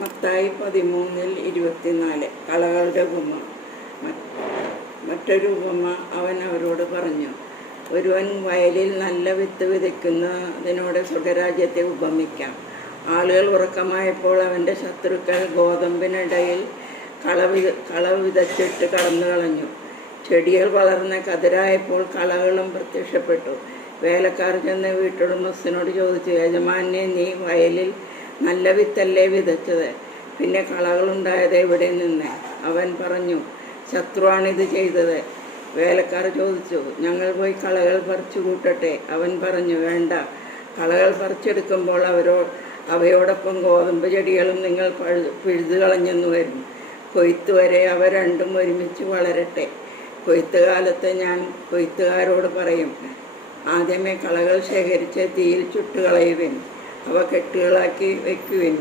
മത്തായി 13:24 കളകളുടെ ഉപമ. മറ്റൊരു ഉപമ അവൻ അവരോട് പറഞ്ഞു. ഒരുവൻ വയലിൽ നല്ല വിത്ത് വിതയ്ക്കുന്നതിനോട് സ്വർഗരാജ്യത്തെ ഉപമിക്കാം. ആളുകൾ ഉറക്കമായപ്പോൾ അവൻ്റെ ശത്രുക്കൾ ഗോതമ്പിനിടയിൽ കള വിതച്ചിട്ട് കടന്നു കളഞ്ഞു. ചെടികൾ വളർന്ന് കതിരായപ്പോൾ കളകളും പ്രത്യക്ഷപ്പെട്ടു. വേലക്കാർ ചെന്ന് വീട്ടുടമസ്ഥനോട് ചോദിച്ചു, യജമാനെ, നീ വയലിൽ നല്ല വിത്തല്ലേ വിതച്ചത്? പിന്നെ കളകളുണ്ടായത് എവിടെ നിന്ന്? അവൻ പറഞ്ഞു, ശത്രുവാണിത് ചെയ്തത്. വേലക്കാർ ചോദിച്ചു, ഞങ്ങൾ പോയി കളകൾ പറിച്ചു കൂട്ടട്ടെ? അവൻ പറഞ്ഞു, വേണ്ട. കളകൾ പറിച്ചെടുക്കുമ്പോൾ അവയോടൊപ്പം ഗോതമ്പ് ചെടികളും നിങ്ങൾ പിഴുതു കളഞ്ഞെന്നു വരും. കൊയ്ത്ത് വരെ അവ രണ്ടും ഒരുമിച്ച് വളരട്ടെ. കൊയ്ത്തുകാലത്ത് ഞാൻ കൊയ്ത്തുകാരോട് പറയും, ആദ്യമേ കളകൾ ശേഖരിച്ച് തീയിൽ ചുട്ടുകളയുവിൻ, അവ കെട്ടുകളാക്കി വയ്ക്കുവിൻ.